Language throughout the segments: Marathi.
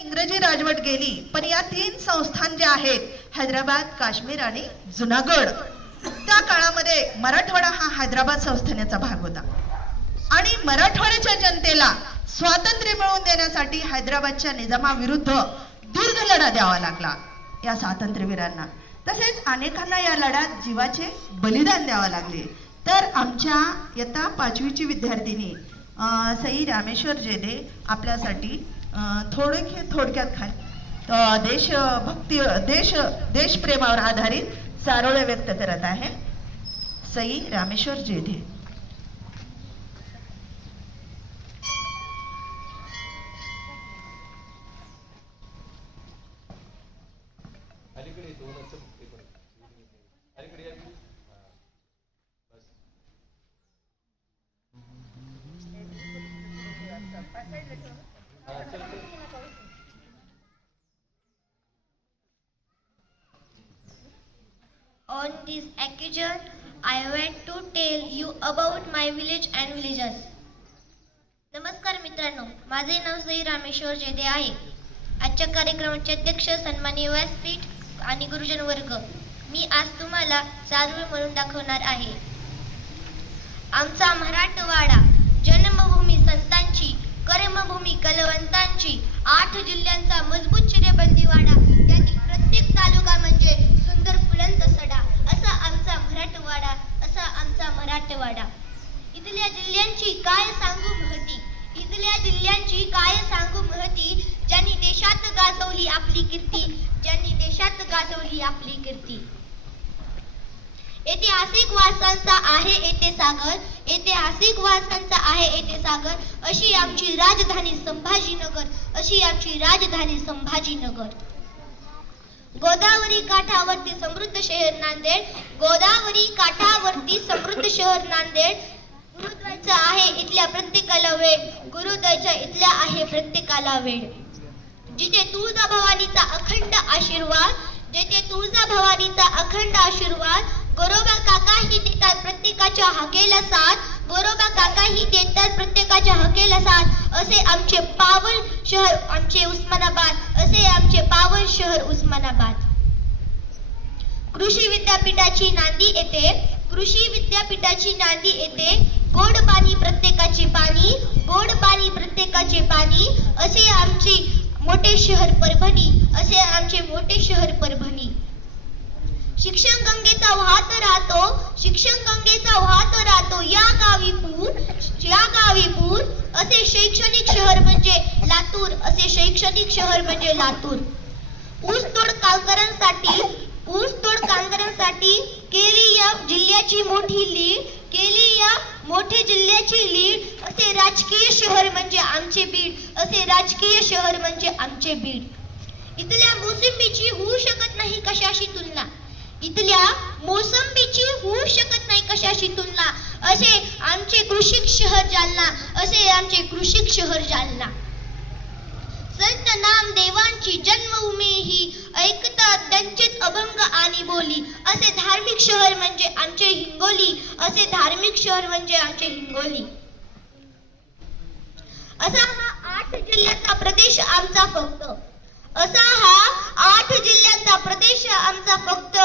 इंग्रजी राजवट गेली, पण या तीन संस्थान ज्या आहेत हैदराबाद, काश्मीर आणि जुनागड, त्या काळामध्ये मराठवाडा हा हैदराबाद संस्थानाचा भाग होता आणि मराठवाड्याच्या जनतेला स्वातंत्र्य मिळवून देण्यासाठी हैदराबादच्या निजामाविरुद्ध दीर्घ लढा द्यावा लागला या स्वातंत्र्यवीरांना. तसेच अनेकांना या लढ्यात जीवाचे बलिदान द्यावे लागले. तर आमच्या इयत्ता 5वीची विद्यार्थिनी सई रामेश्वर जेदे आपल्यासाठी थोडक्यात देशप्रेमावर आधारित चारोळ्या व्यक्त करत आहे. सई रामेश्वर जेदे. On this occasion, I want to tell you about my village and villagers. नमस्कार मित्रांनो, माझे नाव सई रामेश्वर जेदे आहे. आजच्या कार्यक्रमाचे अध्यक्ष सन्माननीय व्यासपीठ आणि गुरुजन वर्ग, मी आज तुम्हाला चारोळी म्हणून दाखवणार आहे. आमचा मराठवाडा जन्मभूमी संतांची, कर्मभूमी कलवंतांची, 8 जिल्ह्यांचा मजबूत चिरेबंदीवाडा, त्यातील प्रत्येक तालुका म्हणजे सुंदर फुलांचा सडा, असा आमचा मराठवाडा, असा आमचा मराठवाडा. इथल्या जिल्ह्यांची काय सांगू महती, इथल्या जिल्ह्यांची काय सांगू महती, ज्यांनी देशात गाजवली आपली कीर्ती, ज्यांनी देशात गाजवली आपली कीर्ती. ऐतिहासिक वारसांचा आहे येथे सागर, ऐतिहासिक वारसांचा आहे येथे सागर, अशी आमची राजधानी संभाजीनगर, अशी आमची राजधानी संभाजीनगर. गोदावरी काठावरती समृद्ध शहर नांदेड, गोदावरी काठावरती समृद्ध शहर नांदेड. गुरुद्वारचा आहे इथल्या प्रत्येकाला वेळ, गुरुद्वारच्या इथल्या आहे प्रत्येकाला वेळ. जिथे तुळजाभवानीचा अखंड आशीर्वाद, जिथे तुळजाभवानीचा अखंड आशीर्वाद, गोरोबा काकाही देतात प्रत्येकाच्या हाकेला साथ, गोरोबा काकाही देतात प्रत्येकाच्या हाकेला साथ. असे आमचे पावन शहर आमचे उस्मानाबाद, असे आमचे पावन शहर उस्मानाबाद. कृषी विद्यापीठाची नांदी येते, कृषी विद्यापीठाची नांदी येते. गोड पाणी प्रत्येकाचे पाणी, गोड पाणी प्रत्येकाचे पाणी, असे आमचे मोठे शहर परभणी, असे आमचे मोठे शहर परभणी. शिक्षण गंगेचा वाहत राहतो, शिक्षण गंगेचा वाहत राहतो या गावी पूर, या गावी पूर. असे शैक्षणिक शहर म्हणजे लातूर, असे शैक्षणिक शहर म्हणजे लातूर. ऊसतोड कामगारांसाठी, ऊसतोड कामगारांसाठी केली या जिल्ह्याची मोठी लीड, केली या मोठे जिल्ह्याची लीड. असे राजकीय शहर म्हणजे आमचे बीड, असे राजकीय शहर म्हणजे आमचे बीड. इथल्या मोसंबीची होऊ शकत नाही कशाशी तुलना, इथल्या मोसंबीची होऊ शकत नाही कशाशी तुलना, असे आमचे कृषिक शहर जालना, असे आमचे कृषिक शहर जालना. संत नामदेवांची जन्मभूमी ही, ऐकतात त्यांचेच अभंग आणि बोली, असे धार्मिक शहर म्हणजे आमचे हिंगोली, असे धार्मिक शहर म्हणजे आमचे हिंगोली. असा हा 8 जिल्ह्यांचा प्रदेश आमचा फक्त, असा हा 8 जिल्ह्यांचा प्रदेश आमचा फक्त.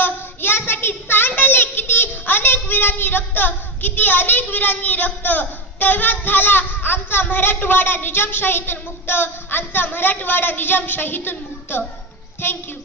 यासाठी सांडले किती अनेक वीरांनी रक्त, किती अनेक वीरांनी रक्त. तेव्हाच झाला आमचा मराठवाडा निजामशाहीतून मुक्त, आमचा मराठवाडा निजामशाहीतून मुक्त. थँक्यू.